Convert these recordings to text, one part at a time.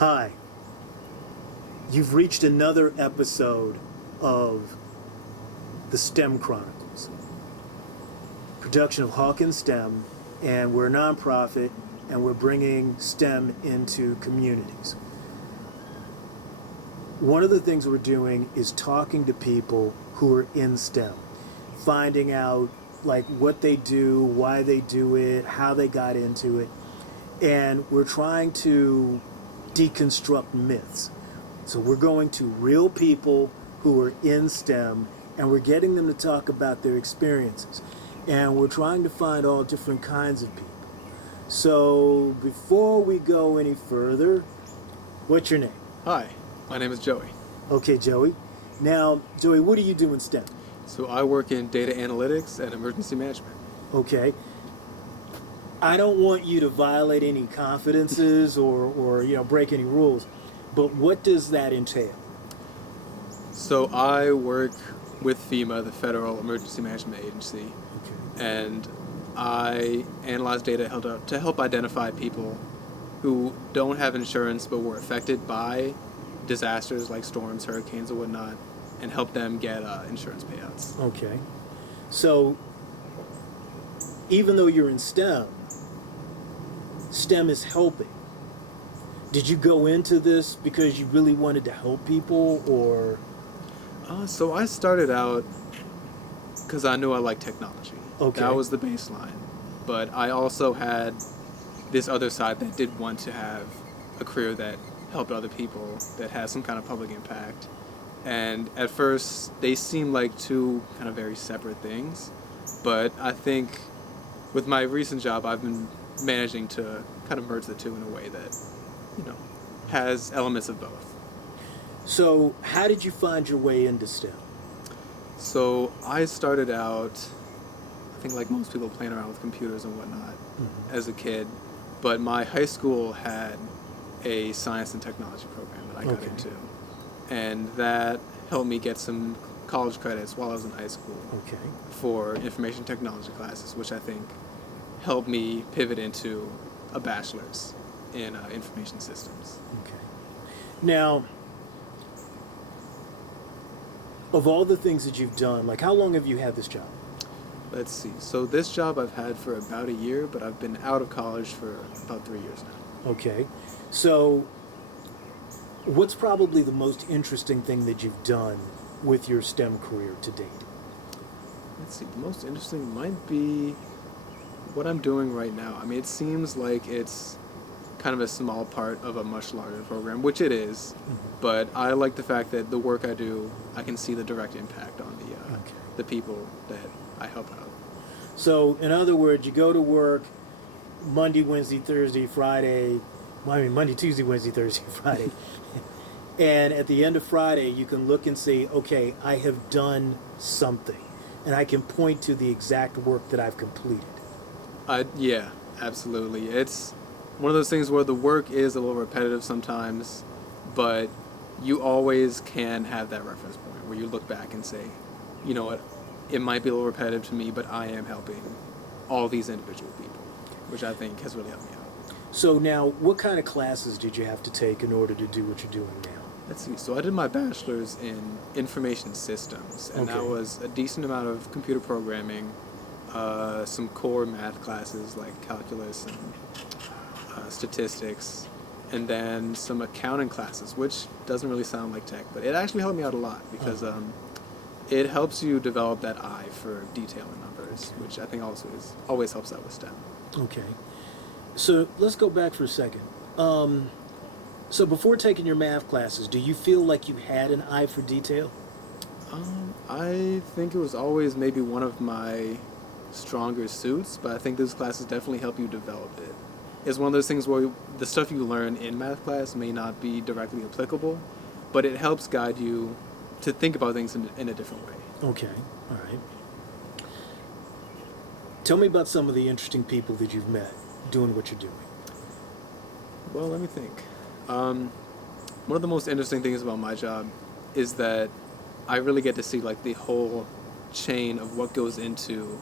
Hi, you've reached another episode of the STEM Chronicles, production of Hawkins STEM, and we're a nonprofit and we're bringing STEM into communities. One of the things we're doing is talking to people who are in STEM, finding out like what they do, why they do it, how they got into it, and we're trying to deconstruct myths. So we're going to real people who are in STEM and we're getting them to talk about their experiences. And we're trying to find all different kinds of people. So before we go any further, what's your name? Hi, my name is Joey. Okay, Joey. Now, Joey, what do you do in STEM? So I work in data analytics and emergency management. Okay. I don't want you to violate any confidences or break any rules, but what does that entail? So I work with FEMA, the Federal Emergency Management Agency, Okay. and I analyze data to help identify people who don't have insurance but were affected by disasters like storms, hurricanes, or whatnot, and help them get insurance payouts. Okay. So even though you're in STEM, STEM is helping. Did you go into this because you really wanted to help people, or? So I started out because I knew I liked technology. Okay. That was the baseline. But I also had this other side that did want to have a career that helped other people, that has some kind of public impact. And at first, they seemed like two kind of very separate things. But I think with my recent job, I've been managing to kind of merge the two in a way that, has elements of both. So how did you find your way into STEM? So I started out, I think like most people, playing around with computers and whatnot as a kid. But my high school had a science and technology program that I got into. And that helped me get some college credits while I was in high school for information technology classes, which I think helped me pivot into a bachelor's in information systems. Okay. Now, of all the things that you've done, like how long have you had this job? Let's see. So this job I've had for about a year, but I've been out of college for about 3 years now. Okay. So what's probably the most interesting thing that you've done with your STEM career to date? Let's see. The most interesting might be what I'm doing right now. I mean, it seems like it's kind of a small part of a much larger program, which it is, but I like the fact that the work I do, I can see the direct impact on the people that I help out. So, in other words, you go to work Monday, Wednesday, Thursday, Friday, Monday, Tuesday, Wednesday, Thursday, Friday, and at the end of Friday, you can look and say, okay, I have done something, and I can point to the exact work that I've completed. Yeah, absolutely. It's one of those things where the work is a little repetitive sometimes, but you always can have that reference point where you look back and say, you know what, it might be a little repetitive to me, but I am helping all these individual people, which I think has really helped me out. So now, what kind of classes did you have to take in order to do what you're doing now? Let's see. So I did my bachelor's in information systems, and that was a decent amount of computer programming, some core math classes like calculus and statistics, and then some accounting classes, which doesn't really sound like tech, but it actually helped me out a lot because it helps you develop that eye for detail in numbers, which I think also always helps out with STEM. Okay. So let's go back for a second. So before taking your math classes, do you feel like you had an eye for detail? I think it was always maybe one of my stronger suits, but I think those classes definitely help you develop it. It's one of those things where the stuff you learn in math class may not be directly applicable, but it helps guide you to think about things in a different way. Okay, all right. Tell me about some of the interesting people that you've met doing what you're doing. Well, let me think. One of the most interesting things about my job is that I really get to see like the whole chain of what goes into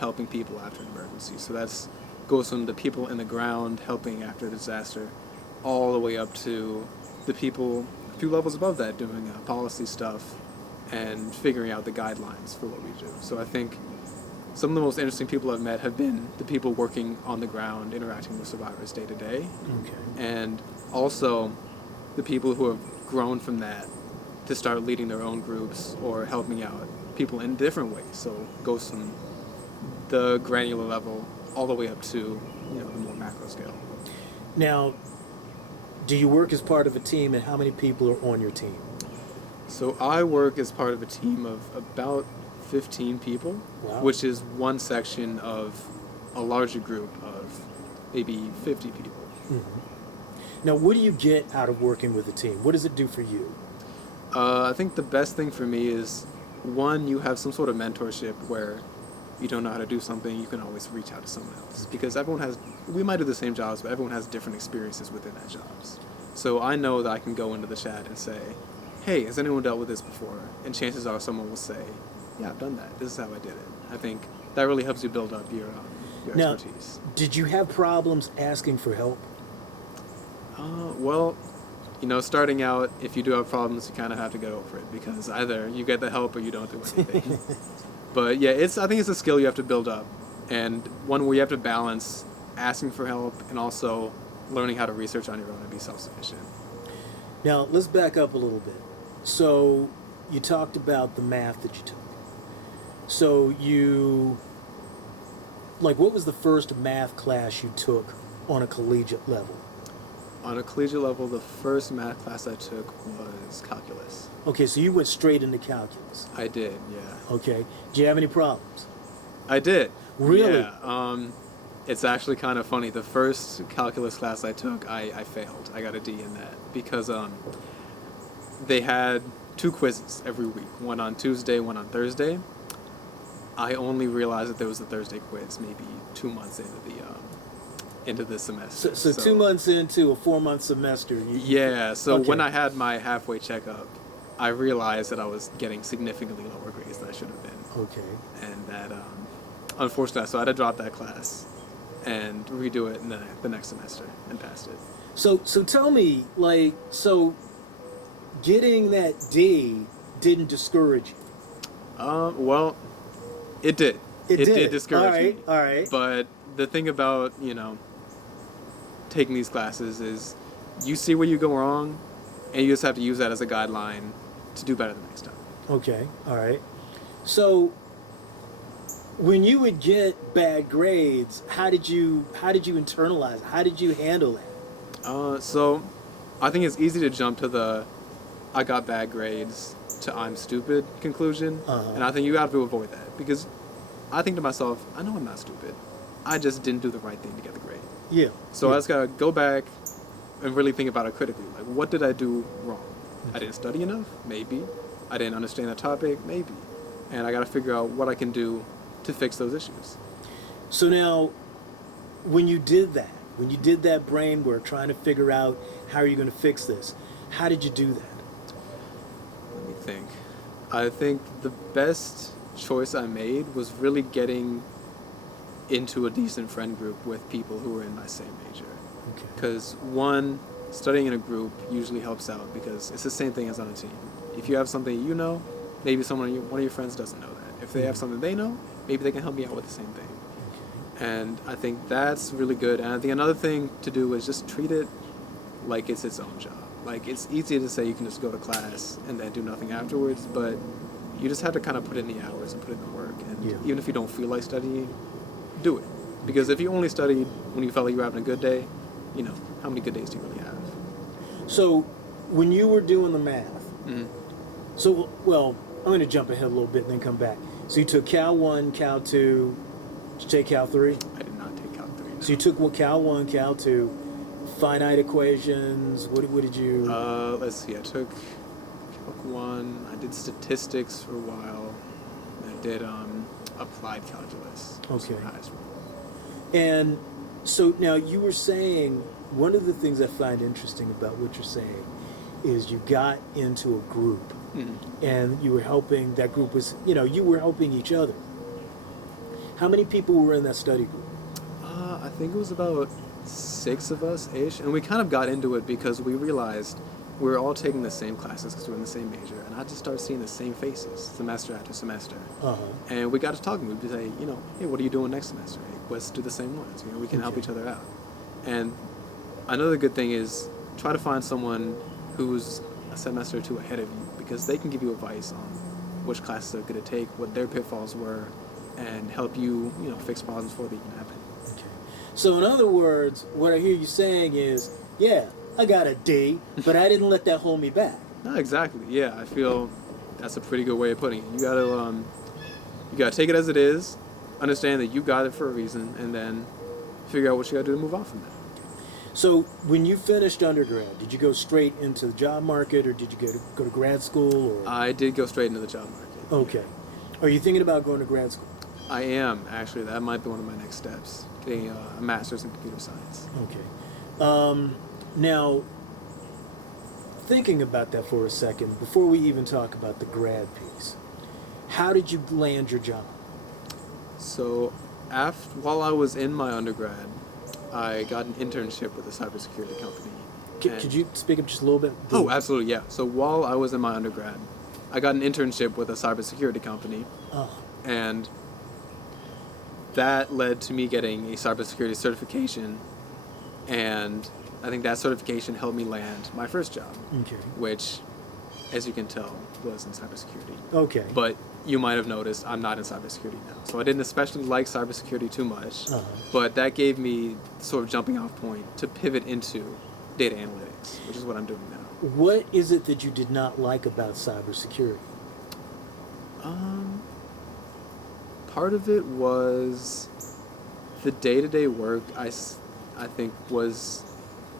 helping people after an emergency. So that's goes from the people in the ground helping after a disaster all the way up to the people a few levels above that doing policy stuff and figuring out the guidelines for what we do. So I think some of the most interesting people I've met have been the people working on the ground, interacting with survivors day to day. Okay. And also the people who have grown from that to start leading their own groups or helping out people in different ways. So it goes from the granular level all the way up to the more macro scale. Now, do you work as part of a team, and how many people are on your team? So I work as part of a team of about 15 people, Wow. which is one section of a larger group of maybe 50 people. Now, what do you get out of working with a team? What does it do for you? I think the best thing for me is, one, you have some sort of mentorship where you don't know how to do something, you can always reach out to someone else. Because we might do the same jobs, but everyone has different experiences within that jobs. So I know that I can go into the chat and say, hey, has anyone dealt with this before? And chances are someone will say, yeah, I've done that. This is how I did it. I think that really helps you build up your Now, expertise. did you have problems asking for help? Well, starting out, if you do have problems, you kind of have to get over it, because either you get the help or you don't do anything. But yeah, I think it's a skill you have to build up, and one where you have to balance asking for help and also learning how to research on your own and be self-sufficient. Now, let's back up a little bit. So, you talked about the math that you took. So, what was the first math class you took on a collegiate level? On a collegiate level, the first math class I took was calculus. Okay, so you went straight into calculus. I did, yeah. Okay. Do you have any problems? I did. Really? Yeah. It's actually kind of funny. The first calculus class I took, I failed. I got a D in that because they had 2 quizzes every week, one on Tuesday, one on Thursday. I only realized that there was a Thursday quiz maybe 2 months into the semester. So 2 months into a 4-month semester. So okay. when I had my halfway checkup, I realized that I was getting significantly lower grades than I should have been. Okay. And that, unfortunately, so I had to drop that class and redo it in the next semester and passed it. So tell me, getting that D didn't discourage you? Well, it did. It did discourage me. All right. But the thing about, taking these classes is you see where you go wrong, and you just have to use that as a guideline to do better the next time. Okay, all right. So when you would get bad grades, how did you internalize it? How did you handle that? So I think it's easy to jump to the I got bad grades to I'm stupid conclusion. And I think you have to avoid that, because I think to myself, I know I'm not stupid. I just didn't do the right thing to get the grade. Yeah. So I just gotta go back and really think about it critically. Like, what did I do wrong? I didn't study enough? Maybe. I didn't understand the topic? Maybe. And I gotta figure out what I can do to fix those issues. So now, when you did that brain work, trying to figure out how are you going to fix this, how did you do that? Let me think. I think the best choice I made was really getting into a decent friend group with people who were in my same major. Okay. Because one, studying in a group usually helps out, because it's the same thing as on a team. If you have something you know, maybe one of your friends doesn't know that. If they have something they know, maybe they can help me out with the same thing. And I think that's really good. And I think another thing to do is just treat it like it's its own job. Like, it's easy to say you can just go to class and then do nothing afterwards, but you just have to kind of put in the hours and put in the work. And even if you don't feel like studying, do it. Because if you only studied when you felt like you were having a good day, how many good days do you really have? So when you were doing the math, Mm-hmm. I'm going to jump ahead a little bit and then come back. So you took Cal 1, Cal 2, did you take Cal 3? I did not take Cal 3. No. So you took Cal 1, Cal 2, finite equations, what did you... Let's see, I took Calc 1, I did statistics for a while, and I did applied calculus. Okay. The highest one. And so now you were saying, one of the things I find interesting about what you're saying is you got into a group, and you were helping, that group was, you were helping each other. How many people were in that study group? I think it was about 6 of us ish, and we kind of got into it because we realized we were all taking the same classes because we're in the same major, and I just started seeing the same faces semester after semester. And we got to talking. We'd say, hey, what are you doing next semester? Hey, let's do the same ones. We can help each other out. And another good thing is try to find someone who's a semester or two ahead of you, because they can give you advice on which classes are good to take, what their pitfalls were, and help you, fix problems before they even happen. Okay. So in other words, what I hear you saying is, yeah, I got a D, but I didn't let that hold me back. No, exactly. Yeah, I feel that's a pretty good way of putting it. You gotta take it as it is, understand that you got it for a reason, and then figure out what you gotta do to move on from that. So when you finished undergrad, did you go straight into the job market, or did you go to grad school? Or? I did go straight into the job market. Okay. Are you thinking about going to grad school? I am, actually. That might be one of my next steps, getting a master's in computer science. Okay. Now, thinking about that for a second, before we even talk about the grad piece, how did you land your job? So, while I was in my undergrad, I got an internship with a cybersecurity company. Could you speak up just a little bit? Oh, absolutely, yeah. So while I was in my undergrad, I got an internship with a cybersecurity company. And that led to me getting a cybersecurity certification, and I think that certification helped me land my first job, which, as you can tell, was in cybersecurity. Okay. But you might have noticed I'm not in cybersecurity now. So I didn't especially like cybersecurity too much, but that gave me sort of jumping off point to pivot into data analytics, which is what I'm doing now. What is it that you did not like about cybersecurity? Part of it was the day-to-day work, I think, was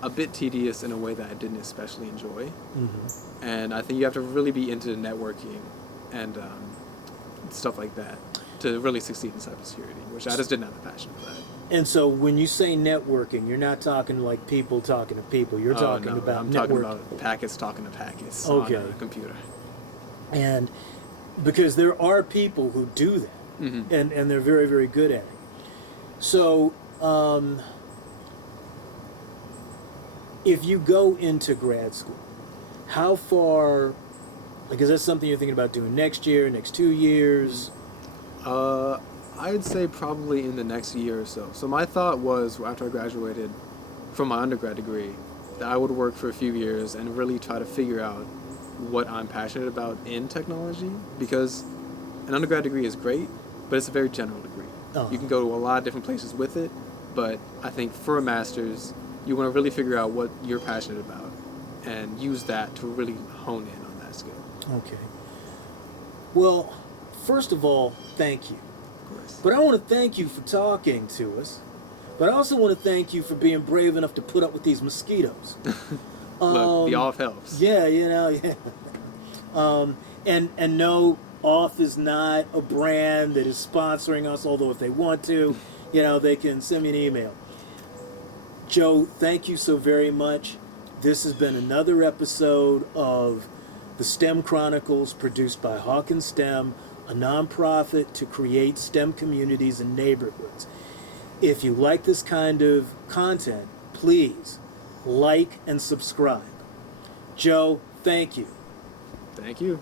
a bit tedious in a way that I didn't especially enjoy. And I think you have to really be into networking and stuff like that to really succeed in cybersecurity, which I just didn't have the passion for that. And so when you say networking, you're not talking like people talking to people. You're talking about I'm networking. talking about packets talking to packets on a computer. And because there are people who do that, and they're very, very good at it. So if you go into grad school, how far, like, is that something you're thinking about doing next year, next 2 years? I'd say probably in the next year or so. So my thought was, after I graduated from my undergrad degree, that I would work for a few years and really try to figure out what I'm passionate about in technology, because an undergrad degree is great, but it's a very general degree. You can go to a lot of different places with it, but I think for a master's, you want to really figure out what you're passionate about and use that to really hone in on that skill. Okay. Well, first of all, thank you. Of course. But I want to thank you for talking to us. But I also want to thank you for being brave enough to put up with these mosquitoes. Look, the off helps. Yeah, yeah. And no, off is not a brand that is sponsoring us, although if they want to, they can send me an email. Joe, thank you so very much. This has been another episode of the STEM Chronicles, produced by Hawkins STEM, a nonprofit to create STEM communities and neighborhoods. If you like this kind of content, please like and subscribe. Joe, thank you. Thank you.